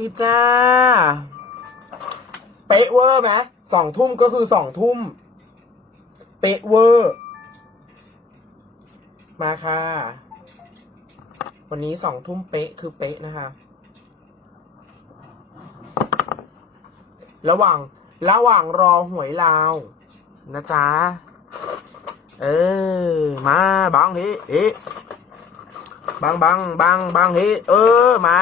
ดีจ้า เป๊ะเวอร์ไหมสองทุ่มก็คือสองทุ่ม เป๊ะเวอร์ มาค่ะ วันนี้สองทุ่มเป๊ะคือเป๊ะนะคะ ระหว่าง ระหว่างรอหวยลาว นะจ๊ะ เออ มาบังฮิเอะบังบังบังบังฮิเออ มา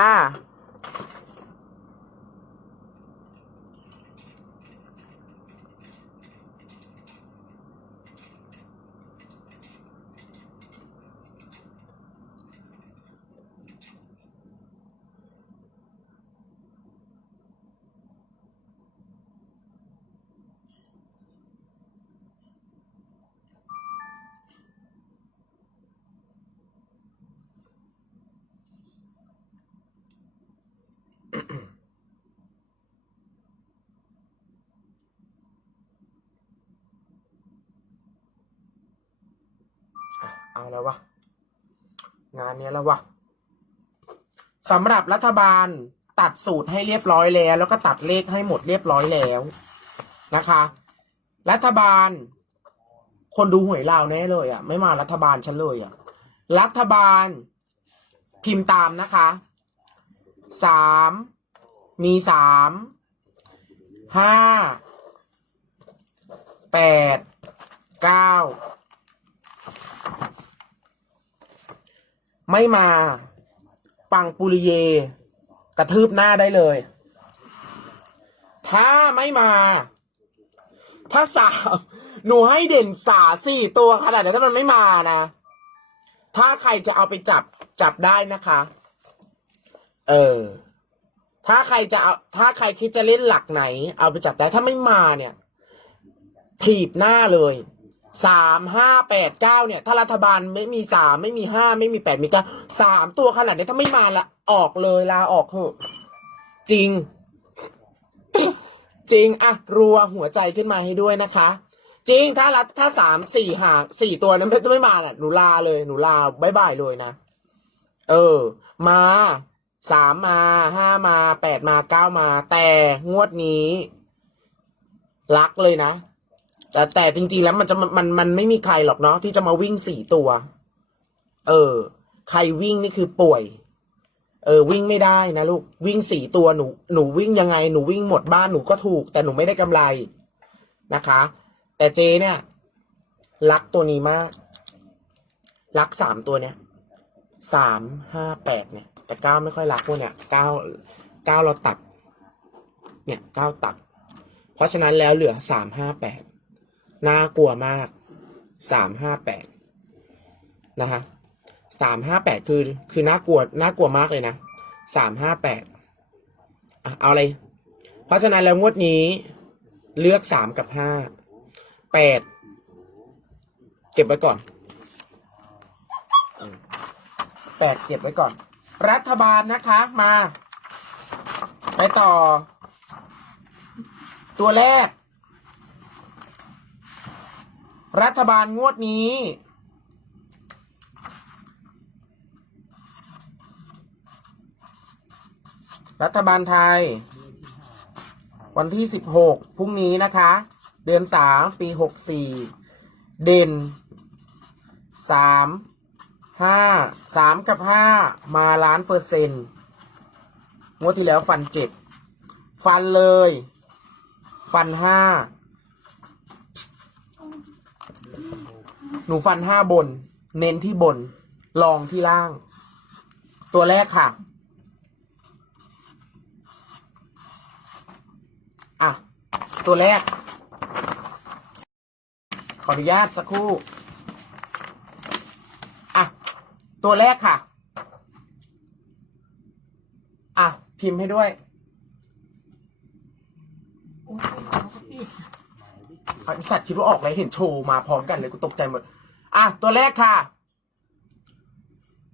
เอาแล้ววะ งานนี้แล้ววะสำหรับรัฐบาลตัดสูตรให้เรียบร้อยแล้ว แล้วก็ตัดเลขให้หมดเรียบร้อยแล้วนะคะ รัฐบาล คนดูหวยลาวแน่เลยอะ ไม่มารัฐบาลฉันเลยอะ รัฐบาล พิมพ์ตามนะคะสามมีสามห้าแปดเก้า ไม่มา ปังปุริเย กระทืบหน้าได้เลย ถ้าไม่มา ถ้าสามหนูให้เด่นสาสี่ตัวขนาดนี้ถ้ามันไม่มานะ ถ้าใครจะเอาไปจับจับได้นะคะ เออ ถ้าใครจะเอาถ้าใครคิดจะเล่นหลักไหน เอาไปจับได้ถ้าไม่มาเนี่ย ถีบหน้าเลย สามห้าแปดเก้าเนี่ย ถ้ารัฐบาลไม่มีสามไม่มีห้าไม่มีแปดมีเก้าสามตัวขนาดนี้ถ้าไม่มาละออกเลยลาออกเถอะจริง จริงอะรัวหัวใจขึ้นมาให้ด้วยนะคะ จริงถ้ารัฐถ้าสามสี่หางสี่ตัวนั้นไม่ไม่มาละหนูลาเลยหนูลาบายบายเลยนะ เออ มาสามมาห้ามาแปดมาเก้ามา แต่งวดนี้ รักเลยนะ แต่แต่จริงๆแล้วมันจะมันมันไม่มีใครหรอกเนาะที่จะมาวิ่งสี่ตัว เออ ใครวิ่งนี่คือป่วย เออ วิ่งไม่ได้นะลูกวิ่งสี่ตัวหนูหนูวิ่งยังไงหนูวิ่งหมดบ้านหนูก็ถูก แต่หนูไม่ได้กำไรนะคะ แต่เจเนี่ย รักตัวนี้มาก รักสามตัวเนี้ยสามห้าแปดเนี่ย แต่เก้าไม่ค่อยรักพวกเนี่ยเก้าเก้าเราตัด เนี่ยเก้าตัด เพราะฉะนั้นแล้วเหลือสามห้าแปด น่ากลัวมากสามห้าแปดนะฮะสามห้าแปดคือ คือน่ากลัวน่ากลัวมากเลยนะสามห้าแปดอะเอาเลย เพราะฉะนั้นแล้วงวดนี้เลือกสามกับห้าแปดเก็บไว้ก่อนแปดเก็บไว้ก่อน รัฐบาลนะคะมา ไปต่อ ตัวแรก รัฐบาลงวดนี้ รัฐบาลไทย วันที่สิบหกพรุ่งนี้นะคะ เดือนสามปีหกสี่เด่นสามห้าสามกับห้ามาล้านเปอร์เซ็นต์งวดที่แล้วฟันเจ็ดฟันเลย ฟันห้า หนูฟันห้าบน เน้นที่บน ลองที่ล่าง ตัวแรกค่ะ อะ ตัวแรก ขออนุญาตสักครู่ อะ ตัวแรกค่ะ อะ พิมพ์ให้ด้วยไอสัตว์คิดว่าออกเลยเห็นโชว์มาพร้อมกันเลยกูตกใจหมด อะ ตัวแรกค่ะ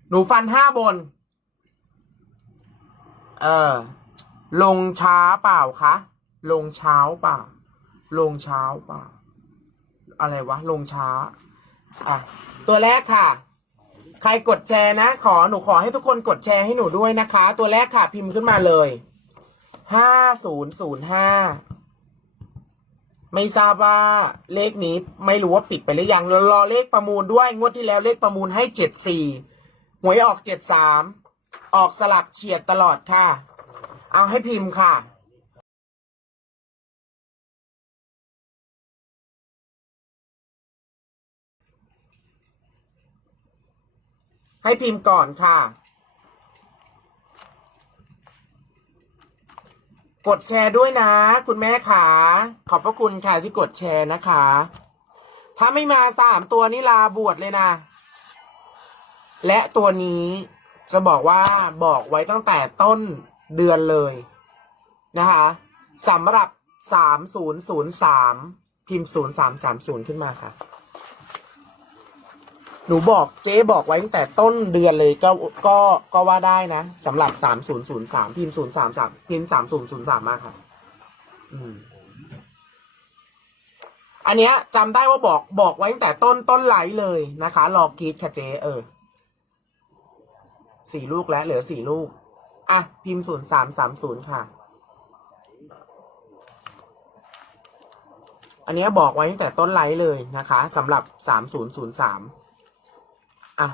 หนูฟันห้าบน เออ ลงช้าเปล่าคะ ลงเช้าเปล่า ลงเช้าเปล่า อะไรวะ ลงช้า อะ ตัวแรกค่ะ ใครกดแชร์นะ ขอหนูขอให้ทุกคนกดแชร์ให้หนูด้วยนะคะ ตัวแรกค่ะ พิมพ์ขึ้นมาเลย ห้าศูนย์ศูนย์ห้า ไม่ทราบว่าเลขนี้ไม่รู้ว่าปิดไปหรือยังรอเลขประมูลด้วยงวดที่แล้วเลขประมูลให้เจ็ดสี่หวยออกเจ็ดสามออกสลับเฉียดตลอดค่ะ เอาให้พิมพ์ค่ะให้พิมพ์ก่อนค่ะ กดแชร์ด้วยนะ คุณแม่ขาขอบพระคุณค่ะที่กดแชร์นะคะ ถ้าไม่มาสามตัวนี่ลาบวชเลยนะ และตัวนี้จะบอกว่าบอกไว้ตั้งแต่ต้นเดือนเลยนะคะสำหรับสามศูนย์ศูนย์สามพิมพ์ศูนย์สามสามศูนย์ขึ้นมาค่ะ หนูบอกเจ๊บอกไว้ตั้งแต่ต้นเดือนเลยก็ก็ก็ว่าได้นะสำหรับสามศูนย์ศูนย์สามพิมศูนย์สามสามพิมสามศูนย์ศูนย์สามมากค่ะ อืม อันเนี้ยจำได้ว่าบอกบอกไว้ตั้งแต่ต้นต้นไลฟ์เลยนะคะรอกรีดค่ะเจ๊เออสี่ลูกแล้วเหลือสี่ลูก อะ พิมพ์ศูนย์สามสามศูนย์ค่ะ อันเนี้ยบอกไว้ตั้งแต่ต้นไลฟ์เลยนะคะสำหรับสามศูนย์ศูนย์สาม อะ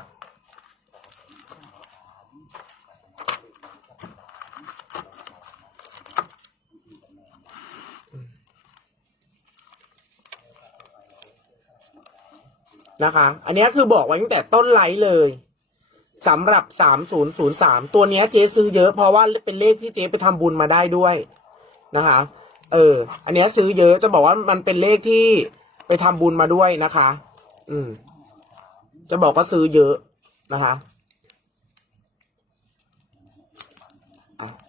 นะคะ อันนี้คือบอกไว้ตั้งแต่ต้นไลฟ์เลยสำหรับสามศูนย์ศูนย์สามตัวนี้เจ๊ซื้อเยอะเพราะว่าเป็นเลขที่เจ๊ไปทำบุญมาได้ด้วยนะคะ เออ อันนี้ซื้อเยอะจะบอกว่ามันเป็นเลขที่ไปทำบุญมาด้วยนะคะ อืม จะบอกว่าซื้อเยอะนะคะ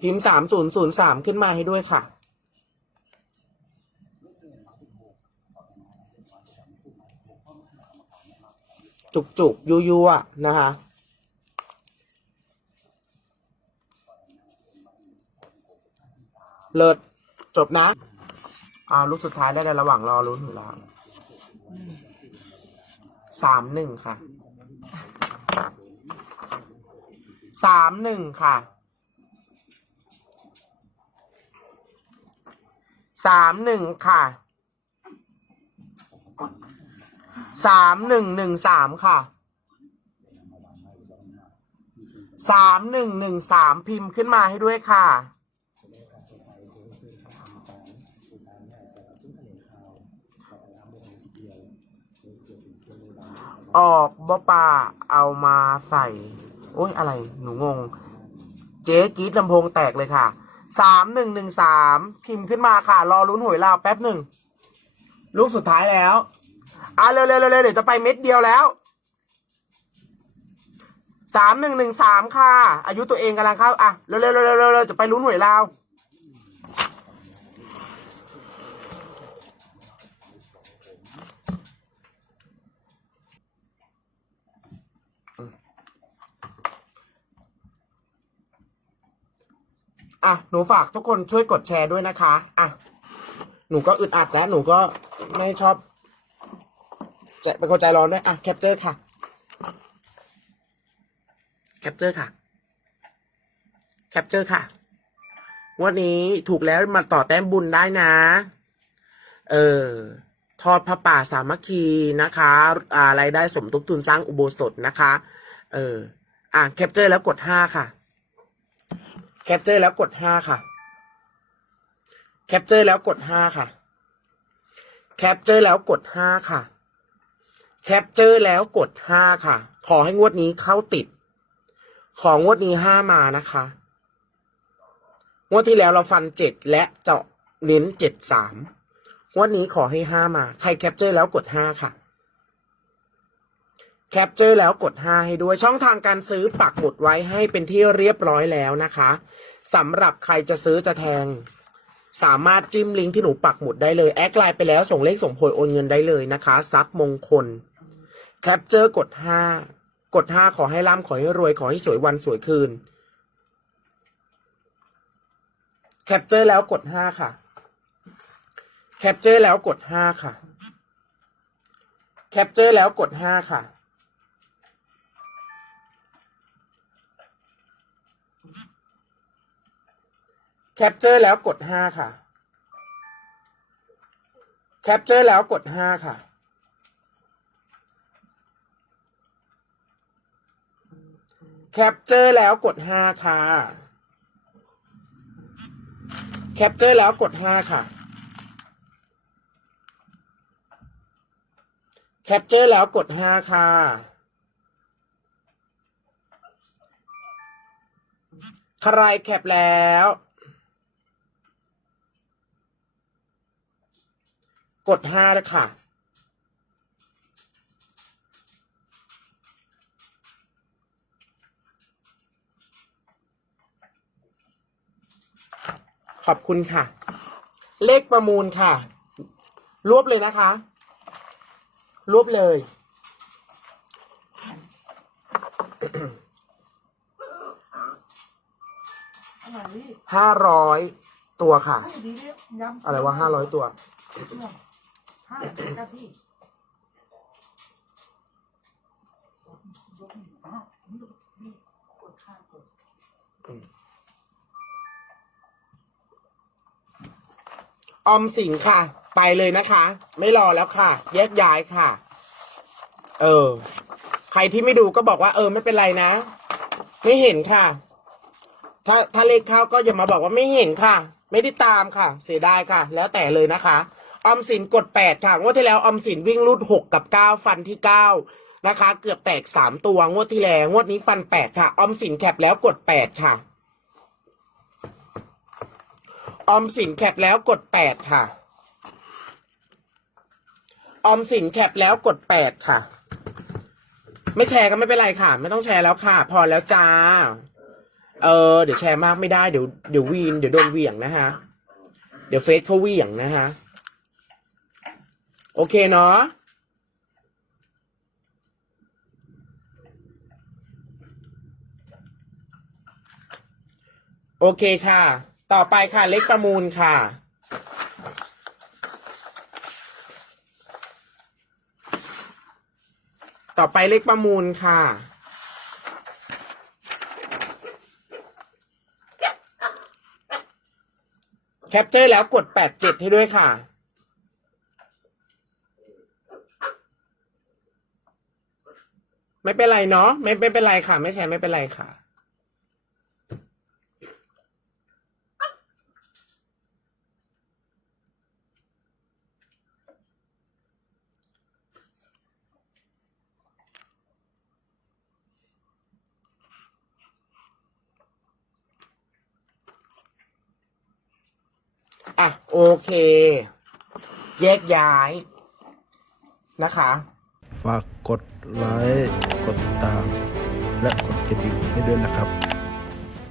พิมพ์สามศูนย์ศูนย์สามขึ้นมาให้ด้วยค่ะ จุกจุกยูยูอะนะคะเลิศจบนะ อ่าลูกสุดท้ายได้ในระหว่างรอลุ้นอยู่แล้ว สามหนึ่งค่ะ สามหนึ่งค่ะ สามหนึ่งค่ะ สามหนึ่งหนึ่งสามค่ะ สามหนึ่งหนึ่งสามพิมพ์ขึ้นมาให้ด้วยค่ะ ออกบ่ปลาเอามาใส่ โอ้ยอะไรหนูงง เจ๊กีดลำโพงแตกเลยค่ะสามหนึ่งหนึ่งสามพิมพ์ขึ้นมาค่ะ รอลุ้นหวยลาวแป๊บหนึ่ง ลูกสุดท้ายแล้วอะเร็วเร็วเร็วเร็วเดี๋ยวจะไปเม็ดเดียวแล้วสามหนึ่งหนึ่งสามค่ะ อายุตัวเองกำลังเข้า อะ เร็วเร็วเร็วเร็วเร็วเร็วจะไปลุ้นหวยลาว อะหนูฝากทุกคนช่วยกดแชร์ด้วยนะคะ อะ หนูก็อึดอัดแล้ว หนูก็ไม่ชอบจะเป็นคนใจร้อนด้วยอะแคปเจอร์ค่ะ แคปเจอร์ค่ะ แคปเจอร์ค่ะ วันนี้ถูกแล้วมาต่อแต้มบุญได้นะ เออทอดพระป่าสามัคคีนะคะอ่ารายได้สมทบทุนสร้างอุโบสถนะคะ เออ อะแคปเจอร์แล้วกดห้าค่ะ แคปเจอร์แล้วกดห้าค่ะ แคปเจอร์แล้วกดห้าค่ะ แคปเจอร์แล้วกดห้าค่ะ แคปเจอร์แล้วกดห้าค่ะ ขอให้งวดนี้เข้าติด ของงวดนี้ห้ามานะคะ งวดที่แล้วเราฟันเจ็ดและเจาะเน้นเจ็ดสามงวดนี้ขอให้ห้ามา ใครแคปเจอร์แล้วกดห้าค่ะ แคปเจอร์แล้วกด 5 ให้ด้วยช่องทางการซื้อปักหมุดไว้ให้เป็นที่เรียบร้อยแล้วนะคะสำหรับใครจะซื้อจะแทง สามารถจิ้มลิงก์ที่หนูปักหมุดได้เลย แอดไลน์ไปแล้วส่งเลขส่งโพยโอนเงินได้เลยนะคะซับมงคล แคปเจอร์กด 5 กด 5 ขอให้ร่ำขอให้รวยขอให้สวยวันสวยคืน แคปเจอร์แล้วกด 5 ค่ะ แคปเจอร์แล้วกด 5 ค่ะ แคปเจอร์แล้วกด 5 ค่ะ ปเจอร์แล้วกดห้าค่ะ แคปเจอร์แล้วกดห้าค่ะ แคปเจอร์แล้วกดห้าค่ะ แคปเจอร์แล้วกดห้าค่ะ แคปเจอร์แล้วกดห้าค่ะใครแคปแล้ว กดห้าเลยค่ะ ขอบคุณค่ะ เลขประมูลค่ะ รวบเลยนะคะ รวบเลย อะไรนี่ห้าร้อยตัวค่ะให้ดีเนี่ยยำอะไรว่าห้าร้อยตัว ห้าเจ้าที่ยกนี่อ้าวนี่นี่กดข้างกดออมสินค่ะ ไปเลยนะคะ ไม่รอแล้วค่ะ แยกย้ายค่ะ เออ ใครที่ไม่ดูก็บอกว่า เออ ไม่เป็นไรนะ ไม่เห็นค่ะ ถ้าถ้าเลขเข้าก็อย่ามาบอกว่าไม่เห็นค่ะ ไม่ได้ตามค่ะ เสียดายค่ะ แล้วแต่เลยนะคะ ออมสินกดแปดค่ะ งวดที่แล้วออมสินวิ่งรูดหกกับเก้าฟันที่เก้านะคะ เกือบแตกสามตัว งวดที่แล้ว งวดนี้ฟันแปดค่ะ ออมสินแคปแล้วกดแปดค่ะ ออมสินแคปแล้วกดแปดค่ะ ออมสินแคปแล้วกดแปดค่ะ ไม่แชร์ก็ไม่เป็นไรค่ะ ไม่ต้องแชร์แล้วค่ะ พอแล้วจ้า เออ เดี๋ยวแชร์มากไม่ได้ เดี๋ยว เดี๋ยววีน เดี๋ยวโดนเหวี่ยงนะฮะเดี๋ยวเฟซเขาเหวี่ยงนะฮะ โอเคเนาะโอเคค่ะ ต่อไปค่ะเลขประมูลค่ะ ต่อไปเลขประมูลค่ะ แคปเจอร์แล้วกดแปดเจ็ดให้ด้วยค่ะ ไม่เป็นไรเนาะไม่ไม่เป็นไรค่ะ ไม่แชร์ไม่เป็นไรค่ะ อะ โอเค แยกย้ายนะคะ ฝากกดไลค์กดติดตาม และกดกระดิ่งให้ด้วยนะครับ